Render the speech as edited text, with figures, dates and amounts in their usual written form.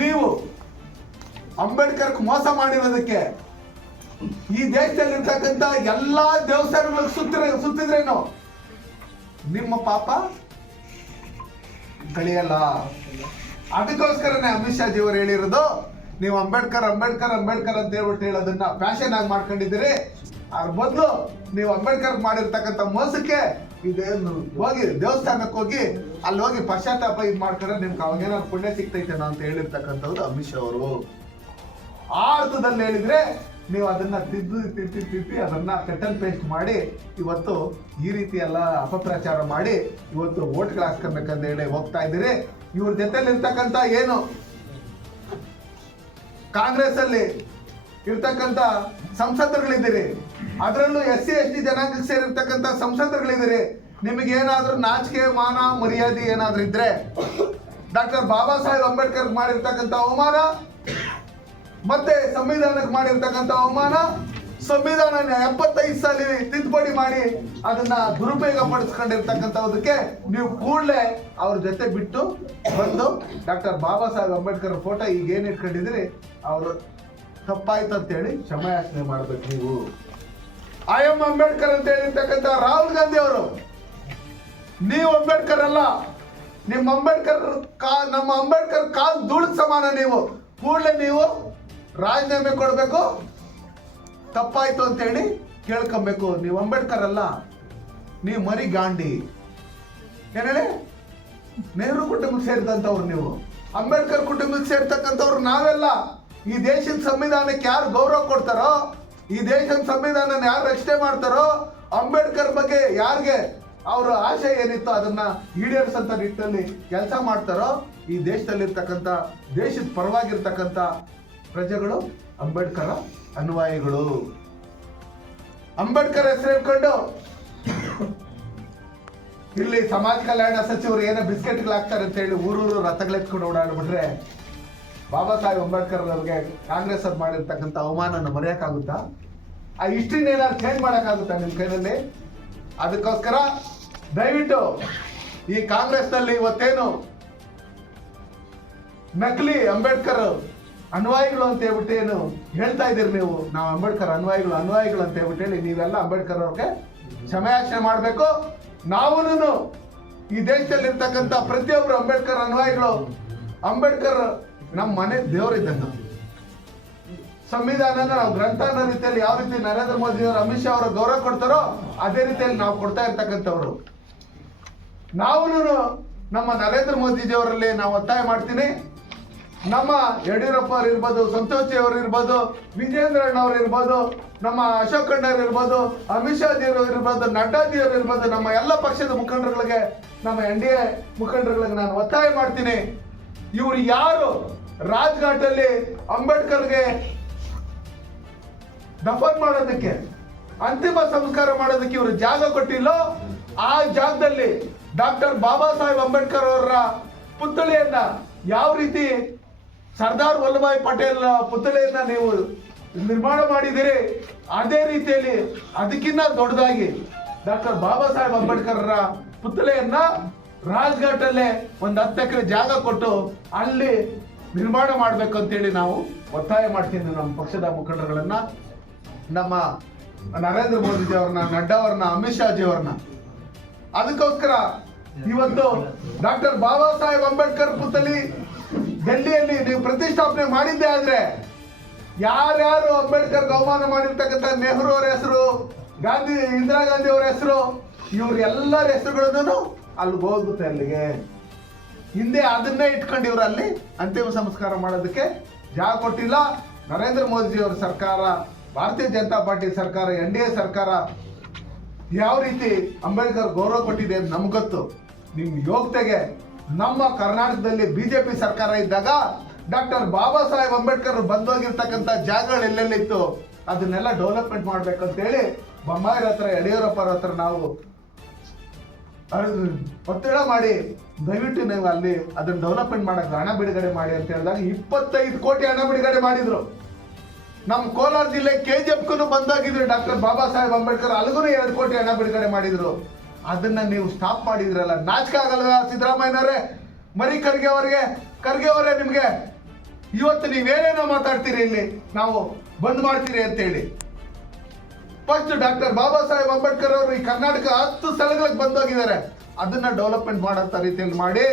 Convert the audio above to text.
ನೀವು ಅಂಬೇಡ್ಕರ್ ಮೋಸ ಮಾಡಿರೋದಕ್ಕೆ ಈ ದೇಶದಲ್ಲಿರ್ತಕ್ಕಂಥ ಎಲ್ಲಾ ದೇವಸ್ಥಾನಗಳಿಗೆ ಸುತ್ತಿದ್ರೇನು ನಿಮ್ಮ ಪಾಪ ಕಳಿಯಲ್ಲ. ಅದಕ್ಕೋಸ್ಕರನೇ ಅಮಿತ್ ಶಾ ಜಿಯವರು ಹೇಳಿರೋದು, ನೀವು ಅಂಬೇಡ್ಕರ್ ಅಂಬೇಡ್ಕರ್ ಅಂಬೇಡ್ಕರ್ ಅಂತ ಹೇಳ್ಬಿಟ್ಟು ಹೇಳೋದನ್ನ ಫ್ಯಾಷನ್ ಆಗಿ ಮಾಡ್ಕೊಂಡಿದ್ದೀರಿ. ಅದ್ರ ಬದಲು ನೀವು ಅಂಬೇಡ್ಕರ್ ಮಾಡಿರ್ತಕ್ಕಂಥ ಮೋಸಕ್ಕೆ ಇದೇನು ಹೋಗಿ ದೇವಸ್ಥಾನಕ್ಕೆ ಹೋಗಿ ಅಲ್ಲಿ ಹೋಗಿ ಪಶ್ಚಾತ್ತಾಪ ಇದು ಮಾಡ್ಕೊಂಡ್ರೆ ನಿಮ್ಗೆ ಅವಾಗೇನಾದ್ರು ಪುಣ್ಯ ಸಿಗ್ತೈತೇನೋ ಅಂತ ಹೇಳಿರ್ತಕ್ಕಂಥದ್ದು ಅಮಿತ್ ಶಾ ಅವರು. ಆ ಅರ್ಥದಲ್ಲಿ ಹೇಳಿದ್ರೆ ನೀವು ಅದನ್ನ ತಿದ್ದಿ ಅದನ್ನ ಕಟ್ ಅಂಡ್ ಪೇಸ್ಟ್ ಮಾಡಿ ಇವತ್ತು ಈ ರೀತಿ ಎಲ್ಲ ಅಪಪ್ರಚಾರ ಮಾಡಿ ಇವತ್ತು ಓಟ್ಗಳು ಹಾಸ್ಕೊಬೇಕಂತ ಹೇಳಿ ಹೋಗ್ತಾ ಇದ್ದೀರಿ. ಇವ್ರ ಜೊತೆಲಿ ಇರ್ತಕ್ಕಂಥ ಏನು ಕಾಂಗ್ರೆಸ್ ಅಲ್ಲಿ ಇರ್ತಕ್ಕಂಥ ಸಂಸದರುಗಳಿದ್ದೀರಿ, ಅದರಲ್ಲೂ SC ST ಜನಾಂಗಕ್ಕೆ ಸೇರಿರ್ತಕ್ಕಂಥ ಸಂಸದರುಗಳಿದ್ದೀರಿ. ನಿಮಗೇನಾದ್ರೂ ನಾಚಿಕೆ ಮಾನ ಮರ್ಯಾದೆ ಏನಾದ್ರೂ ಇದ್ರೆ ಡಾಕ್ಟರ್ ಬಾಬಾ ಸಾಹೇಬ್ ಅಂಬೇಡ್ಕರ್ ಮಾಡಿರ್ತಕ್ಕಂಥ ಅವಮಾನ ಮತ್ತೆ ಸಂವಿಧಾನಕ್ಕೆ ಮಾಡಿರ್ತಕ್ಕಂಥ ಅವಮಾನ, ಸಂವಿಧಾನ 75 ಸಾಲ ತಿದ್ದುಪಡಿ ಮಾಡಿ ಅದನ್ನ ದುರುಪಯೋಗ ಪಡಿಸ್ಕೊಂಡಿರ್ತಕ್ಕಂಥದಕ್ಕೆ ನೀವು ಕೂಡಲೇ ಅವ್ರ ಜೊತೆ ಬಿಟ್ಟು ಬಂದು ಡಾಕ್ಟರ್ ಬಾಬಾ ಸಾಹೇಬ್ ಅಂಬೇಡ್ಕರ್ ಫೋಟೋ ಈಗ ಏನ್ ಇಟ್ಕೊಂಡಿದ್ರಿ ಅವರು ತಪ್ಪಾಯ್ತು ಅಂತೇಳಿ ಕ್ಷಮಾಯಾಚನೆ ಮಾಡ್ಬೇಕು. ನೀವು I am ಅಂಬೇಡ್ಕರ್ ಅಂತ ಹೇಳಿರ್ತಕ್ಕಂಥ ರಾಹುಲ್ ಗಾಂಧಿ ಅವರು, ನೀವು ಅಂಬೇಡ್ಕರ್ ಅಲ್ಲ, ನಿಮ್ಮ ಅಂಬೇಡ್ಕರ್ ನಮ್ಮ ಅಂಬೇಡ್ಕರ್ ಕಾಲ್ ಧೂಳ್ ಸಮಾನ. ನೀವು ಕೂಡಲೇ ನೀವು ರಾಜೀನಾಮೆ ಕೊಡಬೇಕು, ತಪ್ಪಾಯ್ತು ಅಂತೇಳಿ ಕೇಳ್ಕೊಬೇಕು. ನೀವು ಅಂಬೇಡ್ಕರ್ ಅಲ್ಲ, ನೀವು ಮರಿ ಗಾಂಧಿ. ಏನ್ ಹೇಳಿ, ನೆಹರು ಕುಟುಂಬಕ್ಕೆ ಸೇರಿದಂಥವ್ರು ನೀವು, ಅಂಬೇಡ್ಕರ್ ಕುಟುಂಬಕ್ಕೆ ಸೇರ್ತಕ್ಕಂಥವ್ರು ನಾವೆಲ್ಲ. ಈ ದೇಶದ ಸಂವಿಧಾನಕ್ಕೆ ಯಾರು ಗೌರವ ಕೊಡ್ತಾರೋ, ಈ ದೇಶದ ಸಂವಿಧಾನ ಯಾರು ರಕ್ಷಣೆ ಮಾಡ್ತಾರೋ, ಅಂಬೇಡ್ಕರ್ ಬಗ್ಗೆ ಯಾರಿಗೆ ಅವರ ಆಶೆ ಏನಿತ್ತು ಅದನ್ನ ಈಡೇರಿಸಂತ ನಿಟ್ಟಿನಲ್ಲಿ ಕೆಲಸ ಮಾಡ್ತಾರೋ, ಈ ದೇಶದಲ್ಲಿರ್ತಕ್ಕಂಥ ದೇಶದ ಪರವಾಗಿರ್ತಕ್ಕಂಥ ಪ್ರಜೆಗಳು ಅಂಬೇಡ್ಕರ್ ಅನುಯಾಯಿಗಳು. ಅಂಬೇಡ್ಕರ್ ಹೆಸರು ಹೇಳ್ಕೊಂಡು ಇಲ್ಲಿ ಸಮಾಜ ಕಲ್ಯಾಣ ಸಚಿವರು ಏನೋ ಬಿಸ್ಕೆಟ್ಗಳು ಹಾಕ್ತಾರೆ ಅಂತ ಹೇಳಿ ಊರೂರು ರಥಗಳೆತ್ಕೊಂಡು ಓಡಾಡ್ಬಿಟ್ರೆ ಬಾಬಾ ಸಾಹೇಬ್ ಅಂಬೇಡ್ಕರ್ ಅವ್ರಿಗೆ ಕಾಂಗ್ರೆಸ್ ಅವ್ರು ಮಾಡಿರ್ತಕ್ಕಂಥ ಅವಮಾನನ ಮರೆಯಕ್ಕಾಗುತ್ತಾ? ಆ ಹಿಸ್ಟ್ರಿನ ಏನಾದ್ರು ಚೇಂಜ್ ಮಾಡೋಕ್ಕಾಗುತ್ತಾ ನಿಮ್ಮ ಕೈನಲ್ಲಿ? ಅದಕ್ಕೋಸ್ಕರ ದಯವಿಟ್ಟು ಈ ಕಾಂಗ್ರೆಸ್ನಲ್ಲಿ ಇವತ್ತೇನು ನಕಲಿ ಅಂಬೇಡ್ಕರ್ ಅನ್ವಾಯಿಗಳು ಅಂತ ಹೇಳ್ಬಿಟ್ಟು ಏನು ಹೇಳ್ತಾ ಇದ್ದೀರಿ ನೀವು, ನಾವು ಅಂಬೇಡ್ಕರ್ ಅನ್ವಾಯಿಗಳು ಅಂತ ಹೇಳ್ಬಿಟ್ಟು ಹೇಳಿ ನೀವೆಲ್ಲ ಅಂಬೇಡ್ಕರ್ ಅವ್ರಿಗೆ ಕ್ಷಮೆಯಾಚನೆ ಮಾಡಬೇಕು. ನಾವು ಈ ದೇಶದಲ್ಲಿ ಇರ್ತಕ್ಕಂಥ ಪ್ರತಿಯೊಬ್ಬರು ಅಂಬೇಡ್ಕರ್ ಅನ್ವಾಯಿಗಳು. ಅಂಬೇಡ್ಕರ್ ನಮ್ಮ ಮನೆ ದೇವರಿದ್ದಂಗ. ಸಂವಿಧಾನ ನಾವು ಗ್ರಂಥ ಅನ್ನೋ ರೀತಿಯಲ್ಲಿ ಯಾವ ರೀತಿ ನರೇಂದ್ರ ಮೋದಿ ಅವರು ಅಮಿತ್ ಶಾ ಅವರು ಗೌರವ ಕೊಡ್ತಾರೋ ಅದೇ ರೀತಿಯಲ್ಲಿ ನಾವು ಕೊಡ್ತಾ ಇರ್ತಕ್ಕಂಥವ್ರು. ನಾವು ನಮ್ಮ ನರೇಂದ್ರ ಮೋದಿಜಿಯವರಲ್ಲಿ ನಾವು ಒತ್ತಾಯ ಮಾಡ್ತೀನಿ, ನಮ್ಮ ಯಡಿಯೂರಪ್ಪ ಅವರು ಇರ್ಬೋದು, ಸಂತೋಷಿ ಅವರು ಇರ್ಬೋದು, ವಿಜೇಂದ್ರ ಅಣ್ಣವ್ರು ಇರ್ಬೋದು, ನಮ್ಮ ಅಶೋಕ್ ಅಣ್ಣವ್ರು ಇರ್ಬೋದು, ಅಮಿತ್ ಶಾ ಜಿಯವರು ಇರ್ಬೋದು, ನಡ್ಡಾಜಿಯವರು ಇರ್ಬೋದು, ನಮ್ಮ ಎಲ್ಲ ಪಕ್ಷದ ಮುಖಂಡರುಗಳಿಗೆ, ನಮ್ಮ NDA ಮುಖಂಡರುಗಳಿಗೆ ನಾನು ಒತ್ತಾಯ ಮಾಡ್ತೀನಿ, ಇವರು ಯಾರು ರಾಜ್ಘಾಟಲ್ಲಿ ಅಂಬೇಡ್ಕರ್ಗೆ ದಫನ್ ಮಾಡೋದಕ್ಕೆ, ಅಂತಿಮ ಸಂಸ್ಕಾರ ಮಾಡೋದಕ್ಕೆ ಇವರು ಜಾಗ ಕೊಟ್ಟಿಲ್ಲೋ, ಆ ಜಾಗದಲ್ಲಿ ಡಾಕ್ಟರ್ ಬಾಬಾ ಸಾಹೇಬ್ ಅಂಬೇಡ್ಕರ್ ಅವರ ಪುತ್ಥಳಿಯನ್ನ ಯಾವ ರೀತಿ ಸರ್ದಾರ್ ವಲ್ಲಭಾಯ್ ಪಟೇಲ್ ಪುತ್ಥಳಿಯನ್ನ ನೀವು ನಿರ್ಮಾಣ ಮಾಡಿದಿರಿ, ಅದೇ ರೀತಿಯಲ್ಲಿ ಅದಕ್ಕಿಂತ ದೊಡ್ಡದಾಗಿ ಡಾಕ್ಟರ್ ಬಾಬಾ ಸಾಹೇಬ್ ಅಂಬೇಡ್ಕರ್ ಪುತ್ಥಳಿಯನ್ನ ರಾಜ್ಘಾಟಲ್ಲೇ ಒಂದು 10 ಎಕರೆ ಜಾಗ ಕೊಟ್ಟು ಅಲ್ಲಿ ನಿರ್ಮಾಣ ಮಾಡ್ಬೇಕು ಅಂತೇಳಿ ನಾವು ಒತ್ತಾಯ ಮಾಡ್ತೀವಿ. ನಮ್ಮ ಪಕ್ಷದ ಮುಖಂಡರುಗಳನ್ನ, ನಮ್ಮ ನರೇಂದ್ರ ಮೋದಿಜಿ ಅವ್ರನ್ನ, ನಡ್ಡಾ ಅವ್ರನ್ನ, ಅಮಿತ್ ಶಾ ಜಿ ಅವ್ರನ್ನ. ಅದಕ್ಕೋಸ್ಕರ ಇವತ್ತು ಡಾಕ್ಟರ್ ಬಾಬಾ ಸಾಹೇಬ್ ಅಂಬೇಡ್ಕರ್ ಪುತ್ಥಳಿ ಡೆಲ್ಲಿಯಲ್ಲಿ ನೀವು ಪ್ರತಿಷ್ಠಾಪನೆ ಮಾಡಿದ್ದೆ ಆದ್ರೆ ಯಾರ್ಯಾರು ಅಂಬೇಡ್ಕರ್ ಅವಮಾನ ಮಾಡಿರ್ತಕ್ಕಂಥ ನೆಹರು ಅವರ ಹೆಸರು, ಇಂದಿರಾ ಗಾಂಧಿ ಅವರ ಹೆಸರು, ಇವ್ರ ಎಲ್ಲರ ಹೆಸರುಗಳನ್ನು ಅಲ್ಲಿ ಹೋಗುತ್ತೆ. ಅಲ್ಲಿಗೆ ಹಿಂದೆ ಅದನ್ನೇ ಇಟ್ಕೊಂಡು ಇವ್ರು ಅಲ್ಲಿ ಅಂತಿಮ ಸಂಸ್ಕಾರ ಮಾಡೋದಕ್ಕೆ ಜಾಗ ಕೊಟ್ಟಿಲ್ಲ. ನರೇಂದ್ರ ಮೋದಿ ಅವರ ಸರ್ಕಾರ, ಭಾರತೀಯ ಜನತಾ ಪಾರ್ಟಿ ಸರ್ಕಾರ, NDA ಸರ್ಕಾರ ಯಾವ ರೀತಿ ಅಂಬೇಡ್ಕರ್ ಗೌರವ ಕೊಟ್ಟಿದೆ ಅಂತ ನಮ್ಗೆ ಗೊತ್ತು. ನಿಮ್ ಯೋಗ್ಯತೆಗೆ ನಮ್ಮ ಕರ್ನಾಟಕದಲ್ಲಿ BJP ಸರ್ಕಾರ ಇದ್ದಾಗ ಡಾಕ್ಟರ್ ಬಾಬಾ ಸಾಹೇಬ್ ಅಂಬೇಡ್ಕರ್ ಬಂದೋಗಿರ್ತಕ್ಕಂಥ ಜಾಗಗಳು ಎಲ್ಲೆಲ್ಲಿತ್ತು ಅದನ್ನೆಲ್ಲ ಡೆವಲಪ್ಮೆಂಟ್ ಮಾಡ್ಬೇಕಂತ ಹೇಳಿ ಬೊಮ್ಮಾಯಿರ ಹತ್ರ, ಯಡಿಯೂರಪ್ಪರ ಹತ್ರ ನಾವು ಒತ್ತಡ ಮಾಡಿ ದಯವಿಟ್ಟು ನೀವು ಅಲ್ಲಿ ಅದನ್ನ ಡೆವಲಪ್ಮೆಂಟ್ ಮಾಡಕ್ಕೆ ಹಣ ಬಿಡುಗಡೆ ಮಾಡಿ ಅಂತ ಹೇಳಿದಾಗ 25 ಕೋಟಿ ಹಣ ಬಿಡುಗಡೆ ಮಾಡಿದ್ರು. ನಮ್ಮ ಕೋಲಾರ ಜಿಲ್ಲೆ KGFಗೂ ಬಂದಾಗಿದ್ರು ಡಾಕ್ಟರ್ ಬಾಬಾ ಸಾಹೇಬ್ ಅಂಬೇಡ್ಕರ್, ಅಲ್ಲಿಗೂ 2 ಕೋಟಿ ಹಣ ಬಿಡುಗಡೆ ಮಾಡಿದ್ರು. ಅದನ್ನ ನೀವು ಸ್ಟಾಪ್ ಮಾಡಿದ್ರಲ್ಲ, ನಾಚಿಕೆ ಆಗಲ್ವಾ ಸಿದ್ದರಾಮಯ್ಯನವರೇ? ಖರ್ಗೆ ಅವರೇ ನಿಮ್ಗೆ ಇವತ್ತು ನೀವೇನೇನೋ ಮಾತಾಡ್ತೀರಿ ಇಲ್ಲಿ ನಾವು ಬಂದ್ ಮಾಡ್ತೀರಿ ಅಂತೇಳಿ. ಫಸ್ಟ್ ಡಾಕ್ಟರ್ ಬಾಬಾ ಸಾಹೇಬ್ ಅಂಬೇಡ್ಕರ್ ಅವರು ಈ ಕರ್ನಾಟಕ 10 ಸ್ಥಳಗಳಿಗೆ ಬಂದೋಗಿದ್ದಾರೆ. ಅದನ್ನ ಡೆವಲಪ್ಮೆಂಟ್ ಮಾಡೋ ರೀತಿಯಲ್ಲಿ ಮಾಡಿ